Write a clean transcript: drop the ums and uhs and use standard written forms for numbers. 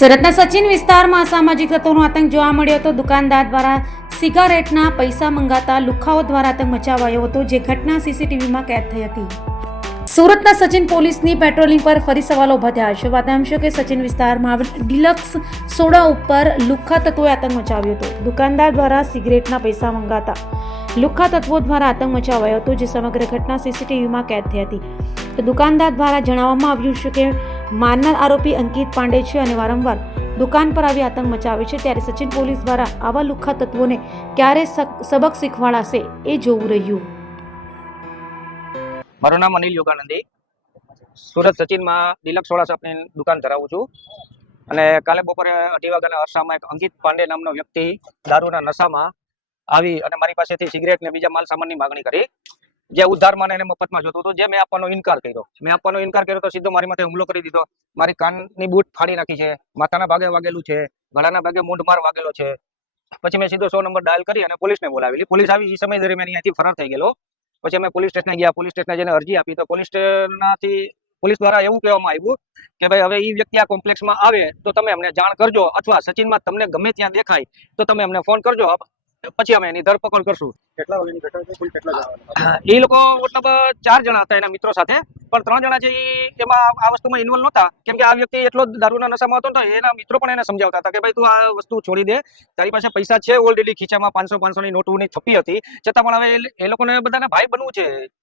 સુરતના સચિન વિસ્તારમાં અસામાજિક તત્વોનો આતંક જોવા મળ્યો હતો. દુકાનદાર દ્વારા સિગારેટના પૈસા મંગાતા લુખ્ખાઓ દ્વારા આતંક મચાવાયો હતો, જે ઘટના સીસીટીવીમાં કેદ થઈ હતી. સુરતના સચિન પોલીસની પેટ્રોલિંગ પર ફરી સવાલો ઉભા થયા છે. વાત એમ છે કે સચિન વિસ્તારમાં આવેલ ડિલક્સ સોડા ઉપર લુખ્ખા તત્વોએ આતંક મચાવ્યો હતો. દુકાનદાર દ્વારા સિગરેટના પૈસા મંગાતા લુખ્ખા તત્વો દ્વારા આતંક મચાવાયો હતો, જે સમગ્ર ઘટના સીસીટીવીમાં કેદ થઈ હતી. તો દુકાનદાર દ્વારા જણાવવામાં આવ્યું છે કે મારનાર આરોપી અંકિત પાંડે છે અને વારંવાર દુકાન પર આવી આતંક મચાવે છે. ત્યારે સચિન પોલીસ દ્વારા આવા લુખ્ખા તત્વોને ક્યારે સબક શીખવાડાશે એ જોવું રહ્યું. મારું નામ અનિલ યોગાનંદી, સુરત સચિનમાં ડિલક્સ સોડા શોપની દુકાન ધરાવું છું. અને કાલે બપોરે 2:30 વાગ્યાના અરસામાં એક અંકિત પાંડે નામનો વ્યક્તિ દારૂના નશામાં આવી અને મારી પાસેથી સિગરેટ ને બીજા માલ સામાનની માગણી કરી, જે ઉધારમાં એને મફતમાં જોતું હતું. જે મેં આપવાનો ઇનકાર કર્યો તો સીધો મારી માથે હુમલો કરી દીધો. મારી કાનની બૂટ ફાડી નાખી છે, માથાના ભાગે વાગેલું છે, ગળાના ભાગે મૂંઢમાર વાગેલો છે. પછી મેં સીધો 100 નંબર ડાયલ કરી અને પોલીસને બોલાવેલી. પોલીસ આવી. એ સમય દરમિયાન અહીંયાથી ફરાર થઈ ગયેલો. પછી અમે પોલીસ સ્ટેશને ગયા. પોલીસ સ્ટેશને જઈને અરજી આપી તો પોલીસ દ્વારા એવું કહેવામાં આવ્યું કે ભાઈ હવે એ વ્યક્તિ આ કોમ્પ્લેક્સમાં આવે તો તમે અમને જાણ કરજો, અથવા સચિનમાં તમને ગમે ત્યાં દેખાય તો તમે અમને ફોન કરજો, પછી અમે એની ધરપકડ કરશું. એ લોકો મતલબ 4 જણા હતા એના મિત્રો સાથે, પણ 3 જણા છે એમાં આ વસ્તુમાં ઇન્વોલ્વ નહોતા, કેમ કે આ વ્યક્તિ એટલો દારૂના નશામાં હતો ને એના મિત્રો પણ એને સમજાવતા હતા કે ભાઈ તું આ વસ્તુ છોડી દે, તારી પાસે પૈસા છે ઓલરેડી ખીચામાં 500 ની નોટોની થપ્પી હતી, છતાં પણ હવે એ લોકોને બધાને ભાઈ બનવું છે.